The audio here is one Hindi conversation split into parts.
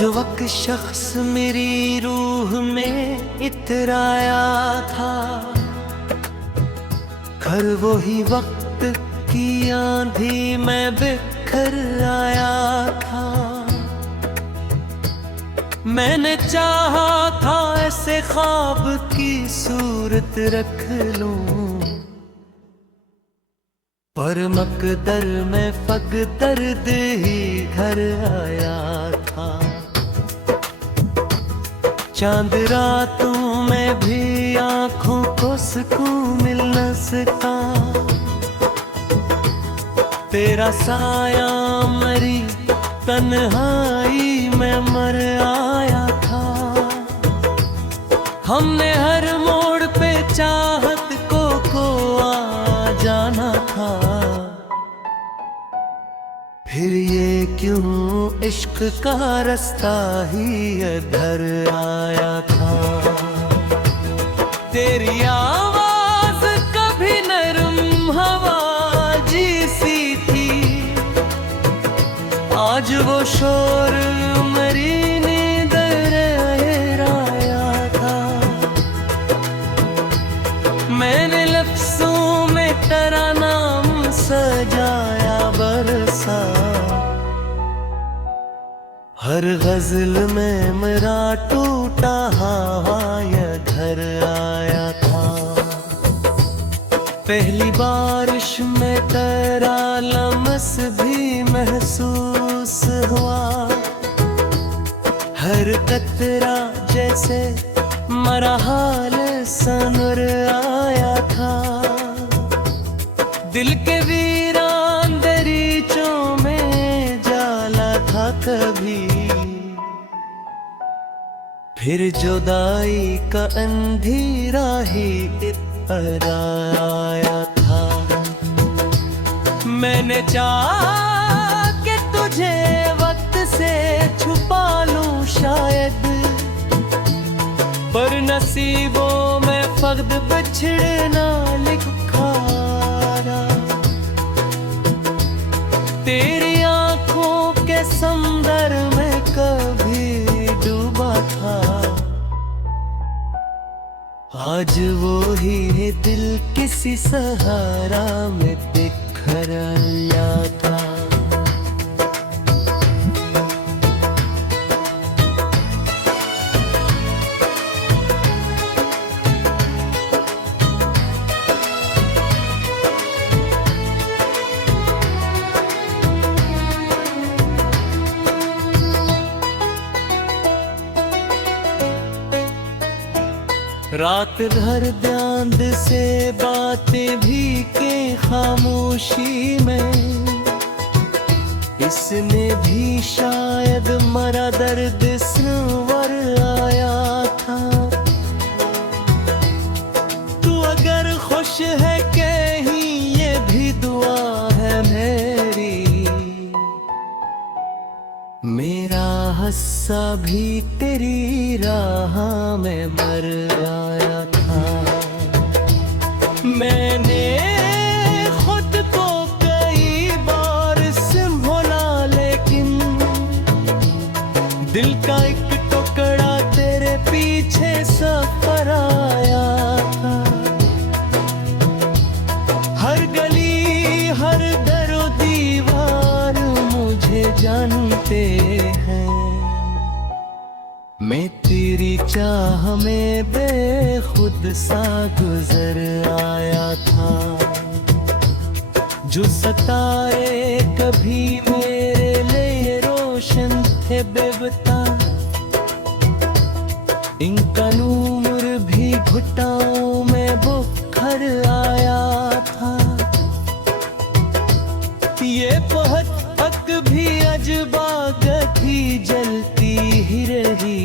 जो वक्त शख्स मेरी रूह में इतराया था, घर वो ही वक्त की आंधी में बिखर आया था। मैंने चाहा था ऐसे ख्वाब की सूरत रख लूं, पर मकदर में फक दर्द ही घर आया था। चांद रातों में भी आंखों को सुकून मिल न सका, तेरा साया मरी तन्हाई में मर आया था। हमने हर मोड़ पे चाहत को आ जाना था, फिर ये क्यों इश्क का रास्ता ही इधर आया था। तेरी आवाज कभी नरम हवा जैसी थी, आज वो शोर मरी नींद रहराया था। मैंने लफ्जों में तेरा नाम सजाया बरसा, हर गजल में मेरा टूटा हवाया घर आया था। पहली बारिश में तेरा लम्स भी महसूस हुआ, हर कतरा जैसे मरा हाल सनर आया था। दिल के वीरान दरीचों में जाला था कभी, फिर जुदाई का अंधेरा ही इतर आया था। मैंने चाहा कि तुझे वक्त से छुपा लूं शायद, पर नसीबों में फक़्त बिछड़ना लिखा था। तेरी आंखों के समंदर में कभी डूबा था, आज वो ही है दिल किसी सहारा में बिखर आया था। रात भर ध्यान से बातें भी के खामोशी में, इसमें भी शायद मरा दर्द स्वर आया था। तू अगर खुश है कहीं ये भी दुआ है मेरी, मेरा हस्सा भी तेरी राह में मर आया था। मैंने खुद को कई बार संभाला, लेकिन दिल का एक टुकड़ा तेरे पीछे सफर आया था। हर गली हर दरो दीवार मुझे जानते हैं, मैं तेरी चाह में बेखुद सा गुजर आया था। जो सितारे कभी मेरे लिए रोशन थे बेबता, इनका नूर भी घुटाओं में बुखर आया था। ये बहुत तक भी अजबा गति जलती ही रही,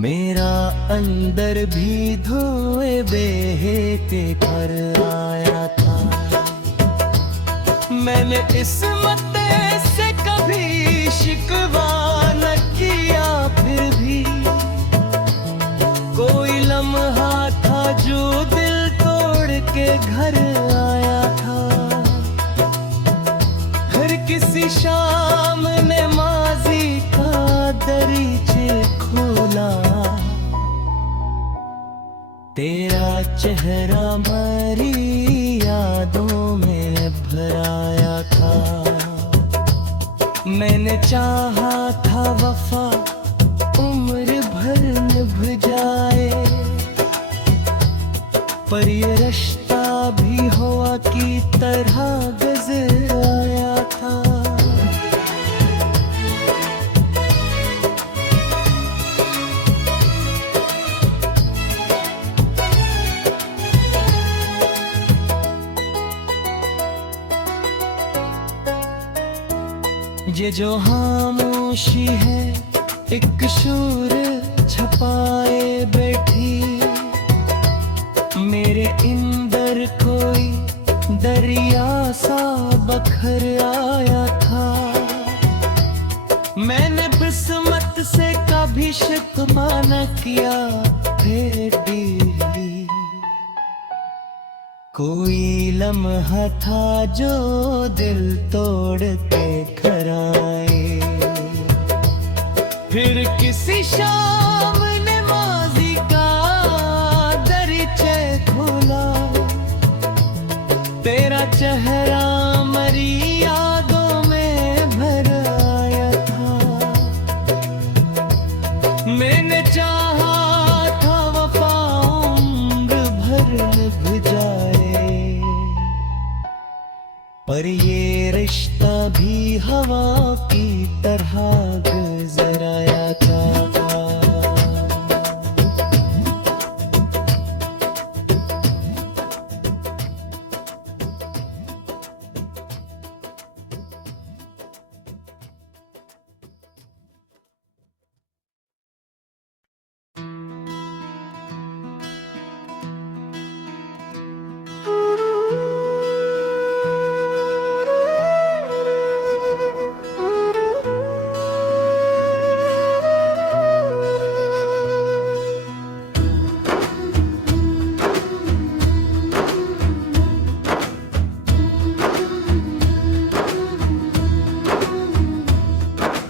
मेरा अंदर भी धुएं बहते घर आया था। मैंने किस्मत से कभी शिकवा न किया, फिर भी कोई लम्हा था जो दिल तोड़ के घर आया था। हर किसी शाम ने तेरा चेहरा मेरी यादों में भराया था। मैंने चाहा था वफा उम्र भर निभ जाए, पर ये रिश्ता भी हवा की तरह गुजर आया था। ये जो खामोशी है एक शूर छपाए बैठी, मेरे अंदर कोई दरिया सा बखर आया था। मैंने किस्मत से कभी शिकवा न किया, बेटी कोई लम्हा था जो दिल तोड़ के घर आए। फिर किसी शाम ने माजी का दरीचे खोला, तेरा चेहरा मेरी यादों में भर आया था। मैंने चाहा था वफा उम्र भर निभ जाए, पर ये रिश्ता भी हवा की तरह गुजर आया था।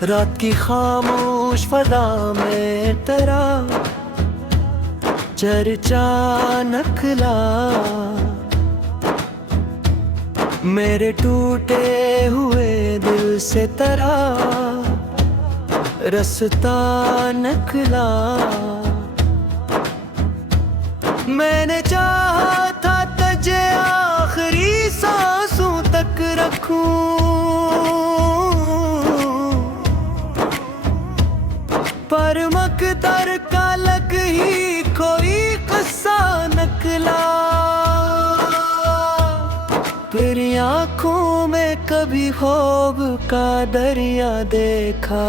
रात की खामोश फजा में तेरा चर्चा नखला, मेरे टूटे हुए दिल से तेरा रास्ता निकला। मैंने चाहा था तुझे आखिरी सांसों तक रखूं, पर मकदर का लग ही कोई किस्सा निकला। फिर आँखों में कभी ख्वाब का दरिया देखा,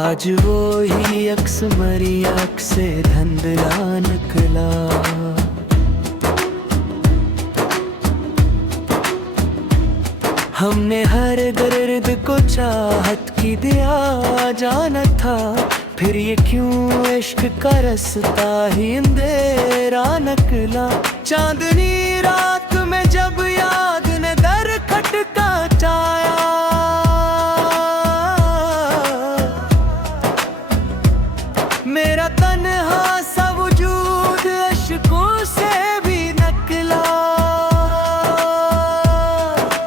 आज वो ही अक्स मरी आँख से धुंधला निकला। हमने हर दर्द को चाहत की दिया जाना था, फिर ये क्यों इश्क का रास्ता ही अंधेरा निकला। चांदनी रात में जब याद ने दर खटखटाया, मेरा तन्हा सा वजूद अश्कों से भी निकला।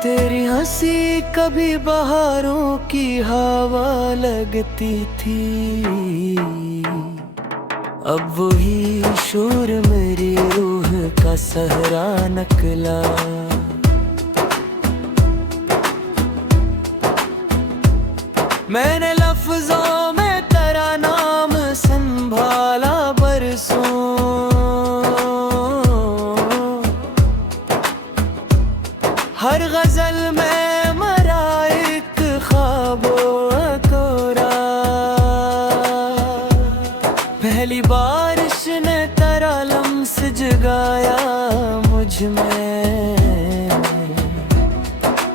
तेरी हंसी कभी बहारों की हवा लगती थी, अब वही शोर मेरी रूह का सहरा निकला। मैंने लफ्जों में तेरा नाम संभाला बरसों, हर गजल में मरा एक ख्वाबों कोरा। पहली बारिश ने तेरा लम्स जगाया मुझ में,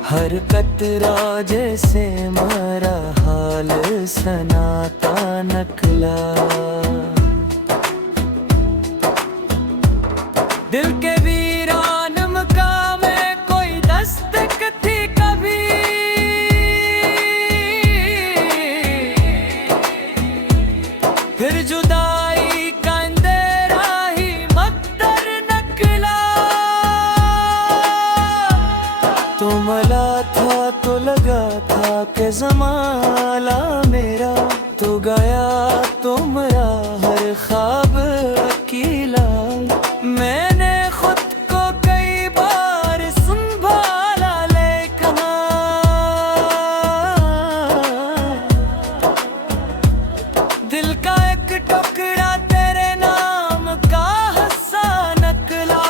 हर कतरा जैसे मारा हाल सनाता निकला। दिल के वीरान मकाम में कोई दस्तक थी कभी, फिर जुदाई का के जमाला मेरा, तो गया तुमरा हर ख्वाब अकेला। मैंने खुद को कई बार संभाला, लेकिन दिल का एक टुकड़ा तेरे नाम का हंसा नकला।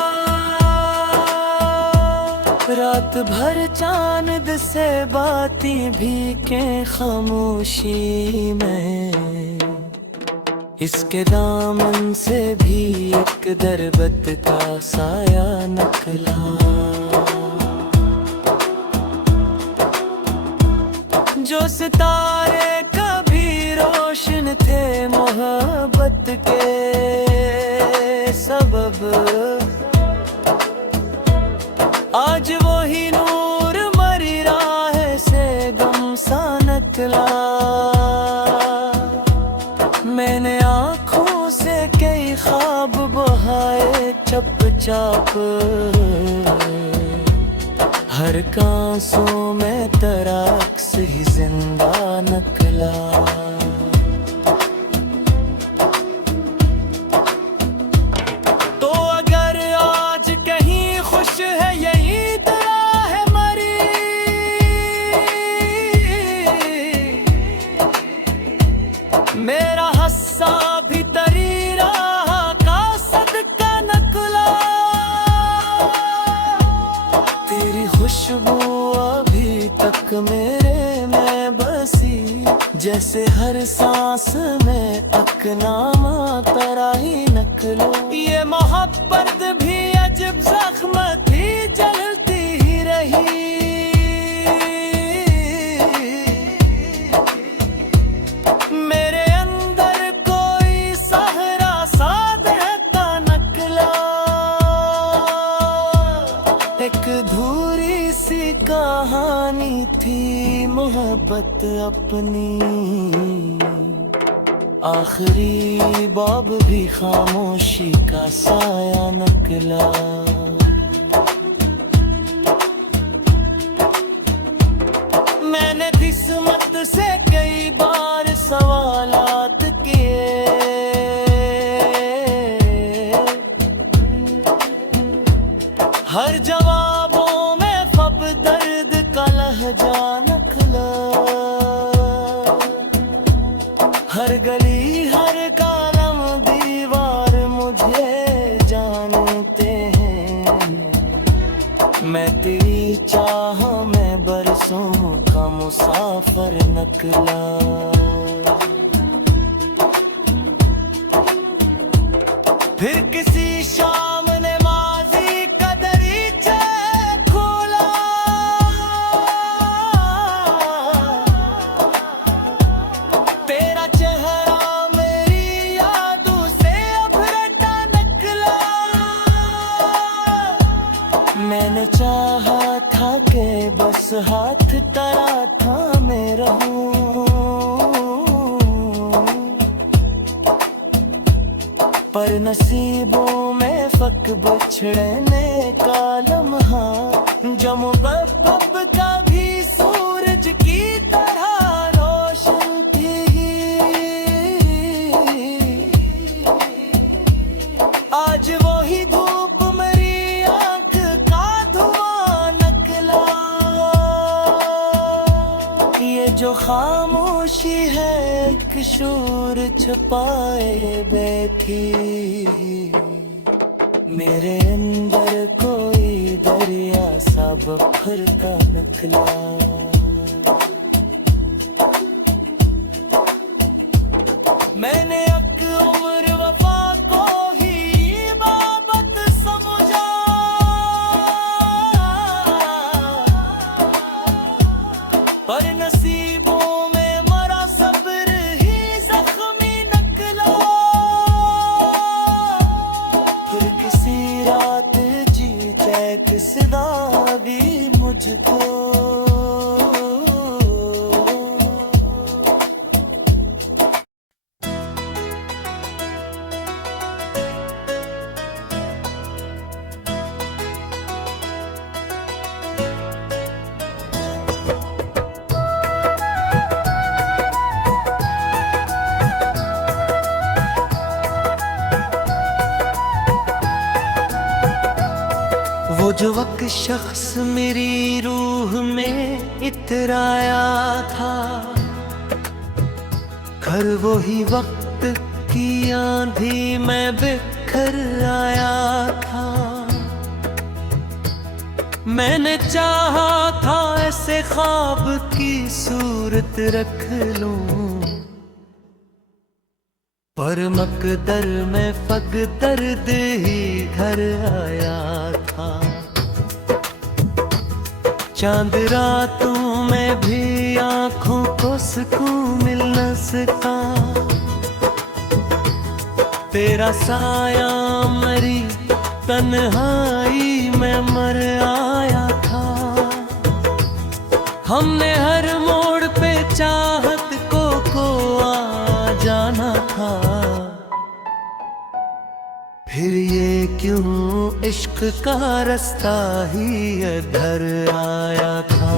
रात भर चांद से बातें भी के खामोशी में, इसके दामन से भी एक दरबत का साया नकला। जो सितारे कभी रोशन थे मोहब्बत के सबब, आज वही नूर मरी राह से गम सा नकला। मैंने आँखों से कई ख्वाब बहाए चुपचाप, हर कांसों में तेरा अक्स ही जिंदा नकला। तो अगर आज कहीं खुश है यही तरह है मरी, मेरा हस्सा भी तरी राह का सदका नकला। तेरी खुशबू अभी तक मेरे में बसी, जैसे हर सांस में अकनामा तेरा ही नकलो। ये मोहब्बत भी अजब जख्म थी, जलती ही रही। मेरे अंदर कोई सहरा सा देता नकला। एक धूरी सी कहानी थी मोहब्बत अपनी, आखिरी बाब भी खामोशी का साया नकला। मैंने किस्मत से कई बार सवालात किए, हर जवाबों में फब दर्द का लहजा नकला। हर गली हर कालम दीवार मुझे जानते हैं, मैं तेरी चाह में बरसों का मुसाफिर नकला। फिर किसी शाम ने माज़ी का दरीचा खोला, तेरा चेहरा मेरी यादों से अब रटा नकला। मैंने चाहा था कि बस हाथ तेरा थामे रहूं, पर नसीबों में फक बिछड़ने का लम्हा, जो मुबब्बब का भी सूरज की तरह रोशन थी। आज वही धूप मेरी आंख का धुआं नकला। ये जो खामोशी है एक शोर छुपाए बैठी, मेरे अंदर कोई दरिया सा बफरता नकला। मैंने एक उम्र वफा को ही इबादत समझा, पर नसीबों में मरा सब्र ही जख्मी नकला। फिर किसी रात जीते किसदा भी मुझको, वो जो वक्त शख्स मेरी रूह में इतराया था, घर वो ही वक्त की आंधी में बिखर आया था। मैंने चाहा था ऐसे ख्वाब की सूरत रख लूं, पर मकदर में फक दर्द ही घर आया था। चांद रातों में भी आंखों को सुकून मिल न सका, तेरा साया मरी तन्हाई में मर आया था। हमने हर मोड़ पे चाहत को आ जाना था, फिर ये क्यों इश्क का रास्ता ही इधर आया था।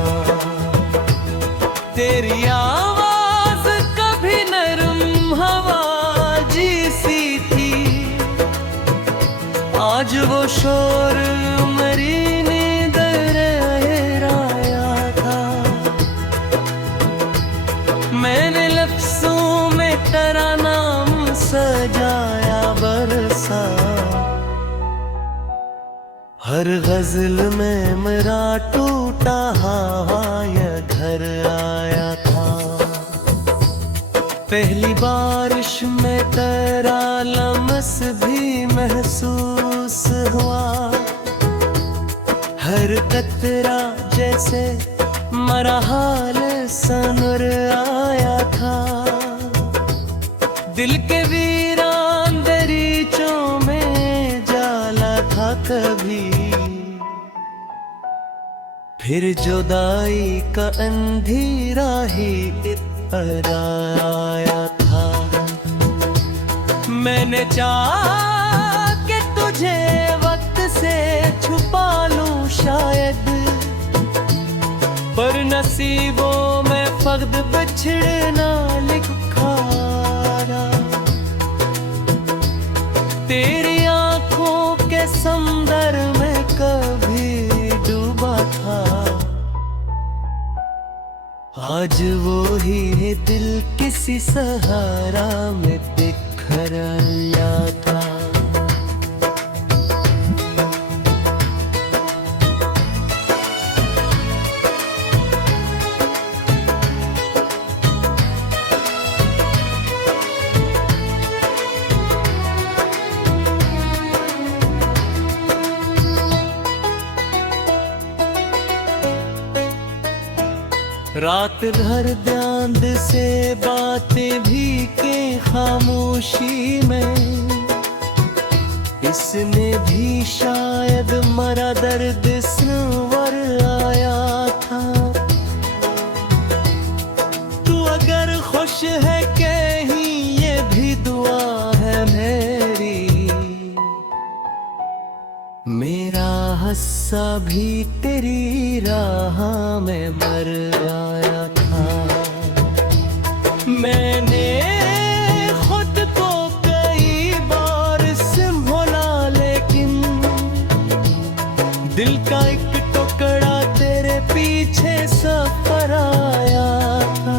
तेरी आवाज कभी नरम हवा जैसी थी, आज वो शोर मेरी नींद रहराया था। मैंने लफ्जों में तेरा नाम सजाया बरसा, हर गजल में मेरा टूटा हवाया घर आया था। पहली बारिश में तेरा लम्स भी महसूस हुआ, हर कतरा जैसे मरा हाल सनर आया था। दिल के वीरान दरीचों में जाला था कभी, फिर जुदाई का अंधेरा ही इतर आया था। मैंने चाहा कि तुझे वक्त से छुपा लूं शायद, पर नसीबों में फक़्त बिछड़ना लिखा था। तेरी आंखों के समंदर में कभी डूबा था, आज वो ही है दिल किसी सहारा में बिखर आया था। रात भर ध्यान से बातें भी के खामोशी में, इसमें भी शायद मरा दर्द स्वर आया था। तू अगर खुश है कहीं ये भी दुआ है मेरी, मेरा हस्सा भी तेरी राह में मर आया था। मैंने खुद को कई बार संभोला, लेकिन दिल का एक टुकड़ा तेरे पीछे सफर आया था।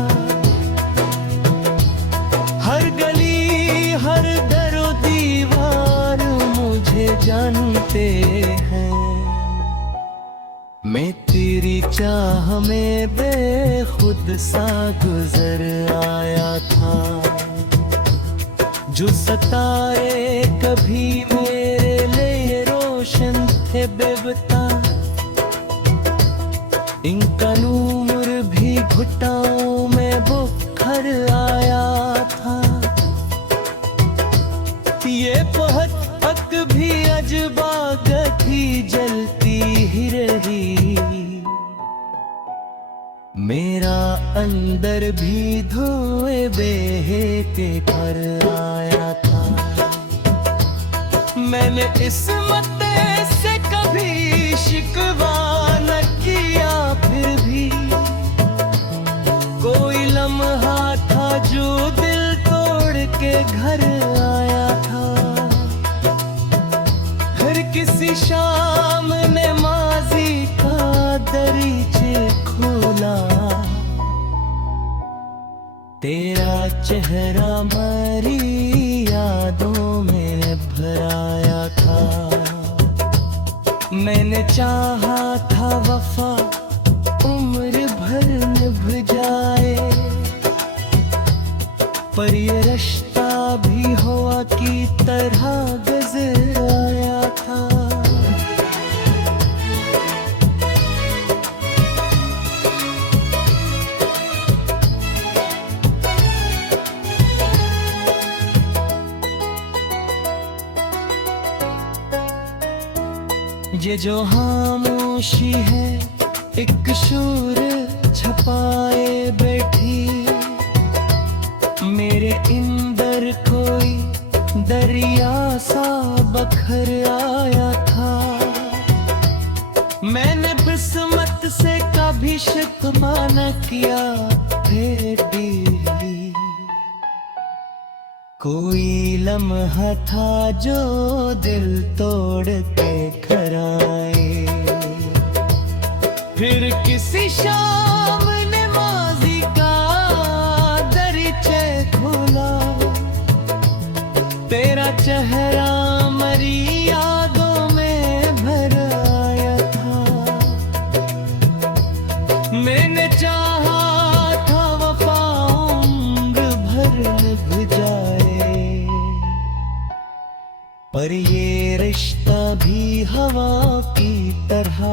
हर गली हर दरो दीवार मुझे जानते हैं, मैं तेरी चाह में बेखुद सा गुजर आया था। जो सतारे कभी मेरे लिए रोशन थे बेबता, इनका नूर भी घुटाओं में बुखर आया था। ये बहुत हक भी अजबा गति जलती ही रही, मेरा अंदर भी धुएं बेहते कर आया था। मैंने इस्मत से कभी शिकवा न किया, फिर भी कोई लम्हा था जो दिल तोड़ के घर आया था। हर किसी शाम ने दरीचे खोला, तेरा चेहरा मेरी यादों में भराया था। मैंने चाहा था वफा उम्र भर निभ जाए, पर ये रिश्ता भी हवा की तरह गुजर आया था। ये जो खामोशी है एक शोर छपाए बैठी, मेरे अंदर कोई दरिया सा बखर आया था। मैंने किस्मत से कभी शिकवा न किया, फिर भी कोई लम्हा था जो दिल तोड़ के खराए। फिर किसी शाम ने माजी का दरीचे खोला, तेरा चेहरा मेरी यादों में भर आया था। मैंने चाहा था वफा उम्र भर निभ जाए, पर ये रिश्ता भी हवा की तरह